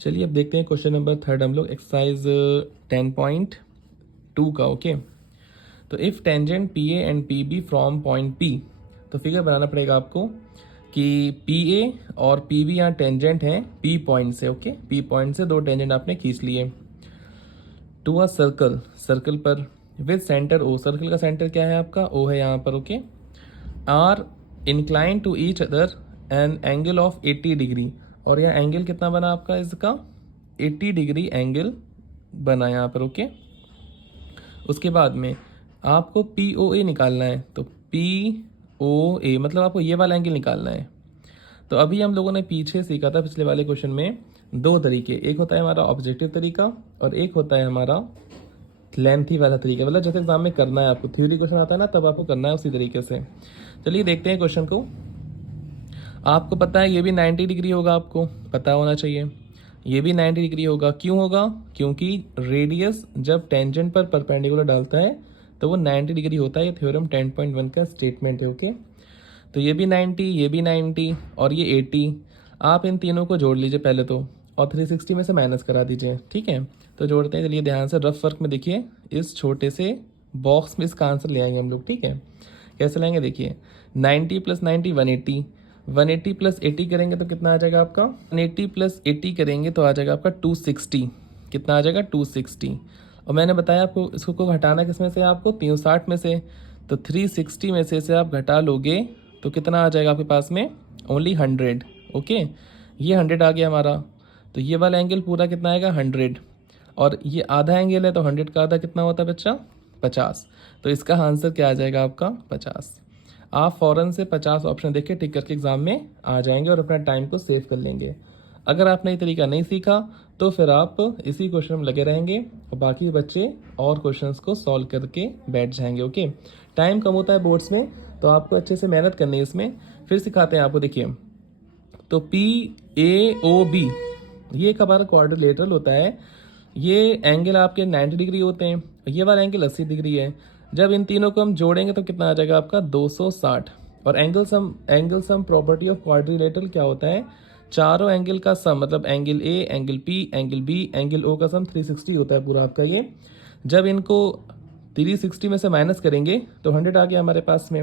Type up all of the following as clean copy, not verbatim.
चलिए अब देखते हैं क्वेश्चन नंबर 3 हम लोग एक्सरसाइज 10.2 का। ओके, तो if tangent P A and P B from point P, तो फिगर बनाना पड़ेगा आपको कि पी ए और पी बी यहाँ टेंजेंट हैं पी पॉइंट से। ओके, पी पॉइंट से दो टेंजेंट आपने खींच लिए टू अ सर्कल, सर्कल पर विद सेंटर ओ, सर्कल का सेंटर क्या है आपका, ओ है यहाँ पर। Okay, are inclined to each other an angle of 80 degree, और यह एंगल कितना बना आपका इसका 80 डिग्री एंगल बना यहाँ पर। ओके, उसके बाद में आपको पी ओ ए निकालना है, तो पी ओ ए मतलब आपको ये वाला एंगल निकालना है। तो अभी हम लोगों ने पीछे सीखा था पिछले वाले क्वेश्चन में दो तरीके, एक होता है हमारा ऑब्जेक्टिव तरीका और एक होता है हमारा लेंथी वाला तरीका, मतलब जैसे एग्जाम में करना है आपको, थ्योरी क्वेश्चन आता है ना तब आपको करना है उसी तरीके से। चलिए देखते हैं क्वेश्चन को। आपको पता है ये भी 90 डिग्री होगा, आपको पता होना चाहिए ये भी 90 डिग्री होगा। क्यों होगा, क्योंकि रेडियस जब टेंजेंट पर परपेंडिकुलर डालता है तो वो 90 डिग्री होता है। ये थ्योरम 10.1 का स्टेटमेंट है। ओके, तो ये भी 90, ये भी 90 और ये 80। आप इन तीनों को जोड़ लीजिए पहले तो, और 360 में से माइनस करा दीजिए। ठीक है, तो जोड़ते हैं। चलिए ध्यान से रफ वर्क में देखिए, इस छोटे से बॉक्स में इसका आंसर ले आएंगे हम लोग। ठीक है, कैसे लाएंगे देखिए, 90 + 90 180, 180 + 80 करेंगे तो कितना आ जाएगा आपका, 180 + 80 करेंगे तो आ जाएगा आपका 260। कितना आ जाएगा 260। और मैंने बताया आपको इसको को हटाना किस में से, आपको 360 में से, तो 360 में से आप घटा लोगे तो कितना आ जाएगा आपके पास में, ओनली 100। ओके, ये 100 आ गया हमारा, तो ये वाला एंगल पूरा कितना आएगा 100, और ये आधा एंगल है तो 100 का आधा कितना होता है बच्चा, 50। तो इसका आंसर क्या आ जाएगा आपका 50। आप फ़ौरन से 50 ऑप्शन देख के टिक करके एग्जाम में आ जाएंगे और अपना टाइम को सेव कर लेंगे। अगर आपने ये तरीका नहीं सीखा तो फिर आप इसी क्वेश्चन में लगे रहेंगे और बाकी बच्चे और क्वेश्चंस को सॉल्व करके बैठ जाएंगे। ओके, टाइम कम होता है बोर्ड्स में तो आपको अच्छे से मेहनत करनी है इसमें। फिर सिखाते हैं आपको, देखिए तो पी ए ओ बी ये एक हमारा क्वाड्रिलेटरल होता है। ये एंगल आपके 90 डिग्री होते हैं, ये वाला एंगल 80 डिग्री है। जब इन तीनों को हम जोड़ेंगे तो कितना आ जाएगा आपका 260। और angle sum property of quadrilateral क्या होता है, चारों एंगल का सम, मतलब angle A, angle P, angle B, angle O का सम 360 होता है पूरा आपका ये। जब इनको 360 में से माइनस करेंगे तो 100 आ गया हमारे पास में।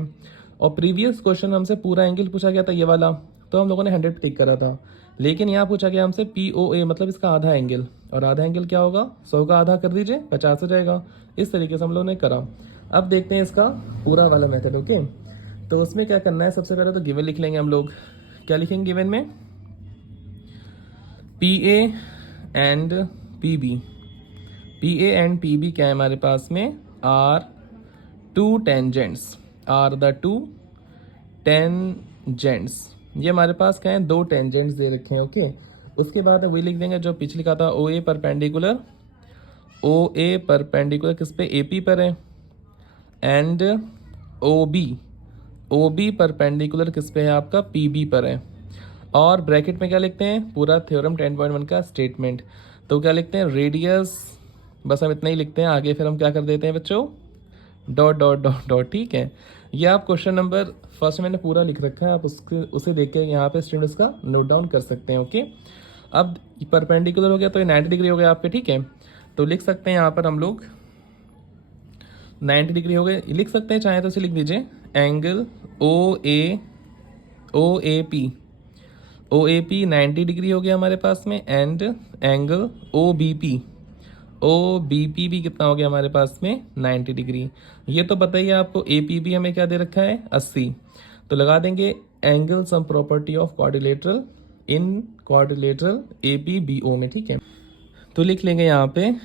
और प्रीवियस क्वेश्चन हमसे पूरा एंगल पूछा गया था ये वाला, तो हम लोगों ने 100 टिक करा था। लेकिन यहाँ पूछा गया हमसे पी ओ ए, मतलब इसका आधा एंगल, और आधा एंगल क्या होगा, 100 का आधा कर दीजिए 50 हो जाएगा। इस तरीके से हम लोगों ने करा। अब देखते हैं इसका पूरा वाला मेथड। ओके, तो उसमें क्या करना है, सबसे पहले तो गिवन लिख लेंगे हम लोग। क्या लिखेंगे गिवन में, P A and P B. P A and P B क्या है हमारे पास में, are two tangents, are the two tangents. ये हमारे पास क्या है, दो टेंजेंट्स दे रखे हैं। ओके, उसके बाद वही लिख देंगे जो पिछले का था, ओ ए परपेंडिकुलर, ओ ए परपेंडिकुलर किस पे, ए पी पर है, एंड ओ बी परपेंडिकुलर किस पे है आपका, पी बी पर है। और ब्रैकेट में क्या लिखते हैं, पूरा थ्योरम 10.1 का स्टेटमेंट। तो क्या लिखते हैं, रेडियस, बस हम इतना ही लिखते हैं, आगे फिर हम क्या कर देते हैं बच्चों, डॉट डॉट डॉट डॉट। ठीक है, ये आप क्वेश्चन नंबर फर्स्ट मैंने पूरा लिख रखा है, आप उसे देख के यहाँ पे स्टूडेंट्स का नोट डाउन कर सकते हैं। ओके, अब परपेंडिकुलर हो गया तो ये 90 डिग्री हो गया आपके। ठीक है, तो लिख सकते हैं यहाँ पर हम लोग 90 डिग्री हो गए, लिख सकते हैं चाहे तो इसे लिख दीजिए, angle O A P 90 degree हो गया हमारे पास में, and angle O B P भी कितना हो गया हमारे पास में 90 डिग्री। ये तो बताइए आपको, ए पी भी हमें क्या दे रखा है 80, तो लगा देंगे angle sum property of quadrilateral in quadrilateral A P B O में। ठीक है, तो लिख लेंगे यहाँ पे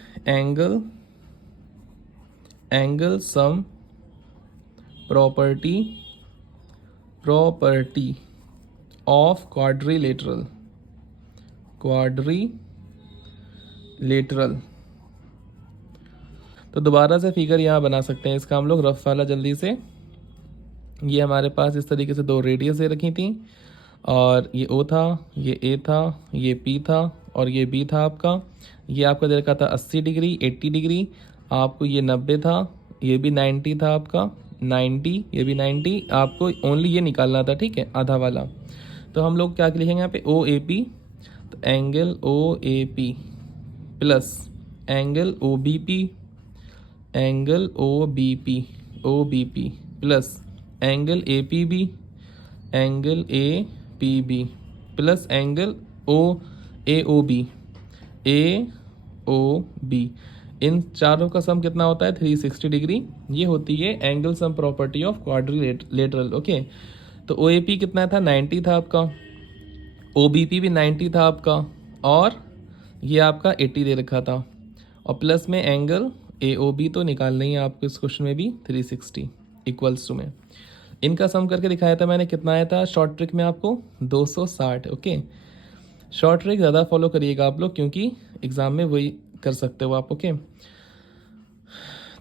angle sum property of quadrilateral तो दोबारा से फिगर यहाँ बना सकते हैं इसका हम लोग, रफ वाला जल्दी से। ये हमारे पास इस तरीके से दो रेडियस दे रखी थी, और ये ओ था, ये ए था, ये पी था, और ये बी था आपका। ये आपका दे रखा था 80 डिग्री, 80 डिग्री, आपको ये 90 था, ये भी 90 था आपका, 90, ये भी 90, आपको ओनली ये निकालना था। ठीक है, आधा वाला। तो हम लोग क्या लिखेंगे यहाँ पे, ओ ए पी, तो angle O A P plus angle O B P, angle O B P plus angle A P B, angle A P B plus angle A O B, इन चारों का सम कितना होता है 360 डिग्री। ये होती है angle sum property of quadrilateral. Okay, तो ओ ए पी कितना था 90 था आपका, ओ बी पी भी 90 था आपका, और ये आपका 80 दे रखा था, और प्लस में एंगल ए ओ बी तो निकालना ही है आपको इस क्वेश्चन में भी 360 इक्वल्स टू में। इनका सम करके दिखाया था मैंने, कितना आया था शॉर्ट ट्रिक में आपको 260। ओके, शॉर्ट ट्रिक ज़्यादा फॉलो करिएगा आप लोग, क्योंकि एग्ज़ाम में वही कर सकते हो आप। ओके,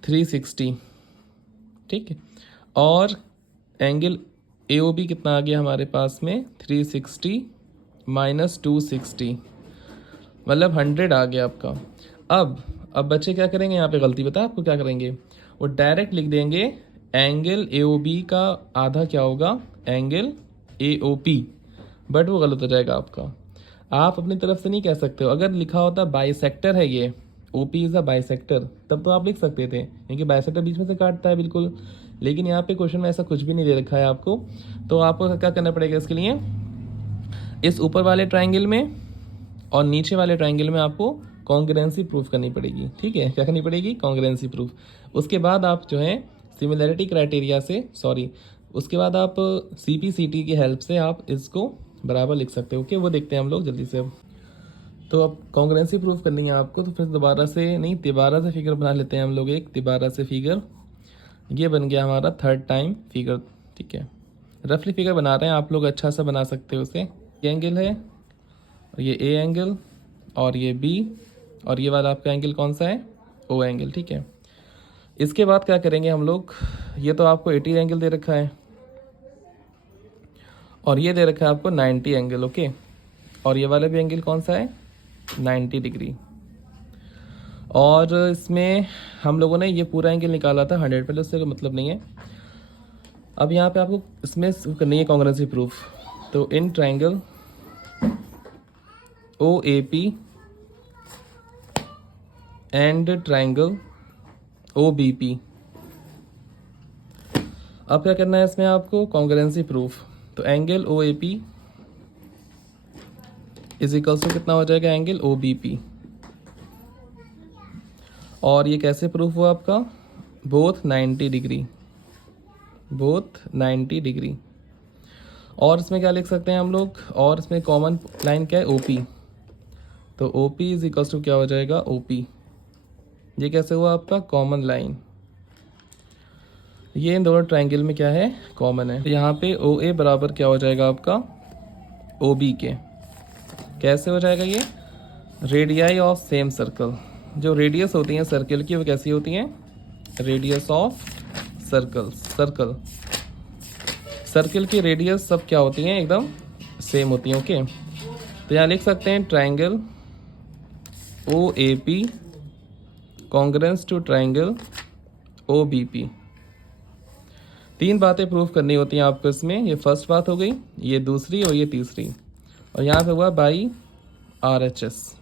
360 ठीक है, और एंगल ए ओ बी कितना आ गया हमारे पास में 360 माइनस 260, मतलब 100 आ गया आपका। अब बच्चे क्या करेंगे, यहाँ पे गलती बता आपको क्या करेंगे, वो डायरेक्ट लिख देंगे एंगल ए ओ बी का आधा क्या होगा angle A O P, but वो गलत हो जाएगा आपका। आप अपनी तरफ से नहीं कह सकते हो। अगर लिखा होता बाइसेक्टर है ये, O P is a bisector, तब तो आप लिख सकते थे, क्योंकि बाइसेक्टर बीच में से काटता है बिल्कुल। लेकिन यहाँ पे क्वेश्चन में ऐसा कुछ भी नहीं दे रखा है आपको, तो आपको क्या करना पड़ेगा इसके लिए, इस ऊपर वाले ट्राइंगल में और नीचे वाले ट्राइंगल में आपको कॉन्ग्रुएंसी प्रूफ करनी पड़ेगी। ठीक है, क्या करनी पड़ेगी, कॉन्ग्रुएंसी प्रूफ। उसके बाद आप जो है सिमिलैरिटी क्राइटेरिया से, उसके बाद आप CPCT की हेल्प से आप इसको बराबर लिख सकते हो। ओके, वो देखते हैं हम लोग जल्दी से। अब तो अब कॉन्ग्रुएंसी प्रूफ करनी है आपको, तो फिर दोबारा से फिगर बना लेते हैं हम लोग। एक तिबारा से फिगर, ये बन गया हमारा थर्ड टाइम फिगर। ठीक है, रफली फिगर बना रहे हैं, आप लोग अच्छा सा बना सकते हो उसे। ये एंगल है, और ये ए एंगल, और ये बी, और ये वाला आपका एंगल कौन सा है, ओ एंगल। ठीक है, इसके बाद क्या करेंगे हम लोग, ये तो आपको 80 एंगल दे रखा है, और ये दे रखा है आपको 90 एंगल। ओके, और ये वाला भी एंगल कौन सा है 90 डिग्री। और इसमें हम लोगों ने ये पूरा एंगल निकाला था 100, पहले उससे कोई मतलब नहीं है। अब यहाँ पे आपको इसमें करनी है कॉन्ग्रुएंसी प्रूफ। तो in triangle O A P and triangle O B P, अब क्या करना है इसमें आपको कॉन्ग्रुएंसी प्रूफ। तो angle O A P is equals to कितना हो जाएगा एंगल ओ बी पी, और ये कैसे प्रूफ हुआ आपका, बोथ 90 डिग्री, बोथ 90 डिग्री। और इसमें क्या लिख सकते हैं हम लोग, और इसमें कॉमन लाइन क्या है OP, तो OP इज इक्वल्स टू क्या हो जाएगा OP। ये कैसे हुआ आपका कॉमन लाइन, ये इन दोनों ट्रायंगल में क्या है कॉमन है। तो यहाँ पे OA बराबर क्या हो जाएगा आपका OB के, कैसे हो जाएगा ये, रेडियाई ऑफ सेम सर्कल। जो रेडियस होती हैं सर्कल की वो कैसी होती हैं, रेडियस ऑफ सर्कल की रेडियस सब क्या होती हैं एकदम सेम होती हैं। ओके, तो यहाँ लिख सकते हैं triangle OAP congruent to triangle OBP। तीन बातें प्रूफ करनी होती हैं आपको इसमें, ये फर्स्ट बात हो गई, ये दूसरी और ये तीसरी, और यहाँ पे हुआ बाई RHS।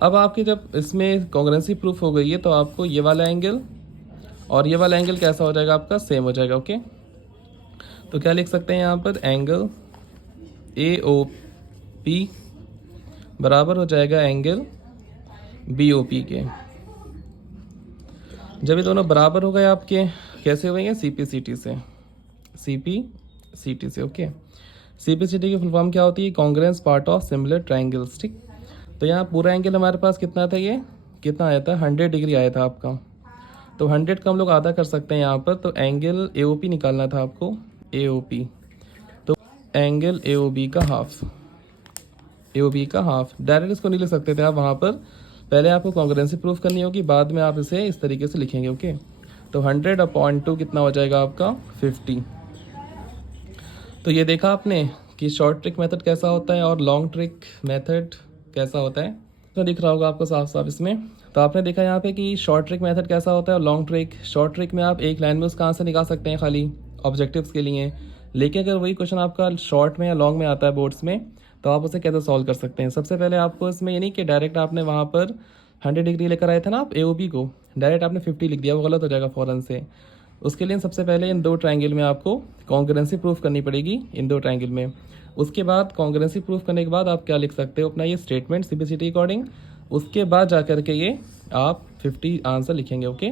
अब आपकी जब इसमें कॉन्ग्रुएंसी प्रूफ हो गई है तो आपको ये वाला एंगल और ये वाला एंगल कैसा हो जाएगा आपका सेम हो जाएगा। ओके, तो क्या लिख सकते हैं यहाँ पर एंगल AOP बराबर हो जाएगा एंगल BOP के। जब ये दोनों बराबर हो गए आपके, कैसे हुए CPCT से। ओके, CPCT की फुल फॉर्म क्या होती है, congruence part of similar triangles. ठीक, तो यहाँ पूरा एंगल हमारे पास कितना था, ये कितना आया था 100 डिग्री आया था आपका, तो 100 का हम लोग आधा कर सकते हैं यहाँ पर। तो एंगल AOP निकालना था आपको, AOP, तो एंगल AOB का हाफ, डायरेक्ट इसको नहीं लिख सकते थे आप वहाँ पर, पहले आपको कॉन्ग्रुएंसी प्रूफ करनी होगी, बाद में आप इसे इस तरीके से लिखेंगे। ओके, तो 100/2 कितना हो जाएगा आपका 50। तो ये देखा आपने कि शॉर्ट ट्रिक मेथड कैसा होता है और लॉन्ग ट्रिक मेथड कैसा होता है, तो दिख रहा होगा आपको साफ साफ इसमें। तो आपने देखा यहाँ पे कि शॉर्ट ट्रिक मेथड कैसा होता है और लॉन्ग ट्रिक। शॉर्ट ट्रिक में आप एक लाइन में उसका आंसर निकाल सकते हैं खाली ऑब्जेक्टिव्स के लिए, लेकिन अगर वही क्वेश्चन आपका शॉर्ट में या लॉन्ग में आता है बोर्ड्स में, तो आप उसे कैसे सॉल्व कर सकते हैं। सबसे पहले आपको इसमें ये नहीं कि डायरेक्ट आपने वहाँ पर 100 डिग्री लेकर आए थे ना आप AOB को, डायरेक्ट आपने 50 लिख दिया, वो गलत हो जाएगा फ़ौरन से। उसके लिए सबसे पहले इन दो ट्रायंगल में आपको कॉन्ग्रुएंसी प्रूफ करनी पड़ेगी, इन दो ट्रायंगल में। उसके बाद कॉन्ग्रुएंसी प्रूफ करने के बाद आप क्या लिख सकते हो, अपना ये स्टेटमेंट सिंपलिसिटी अकॉर्डिंग। उसके बाद जा कर के ये आप 50 आंसर लिखेंगे। ओके।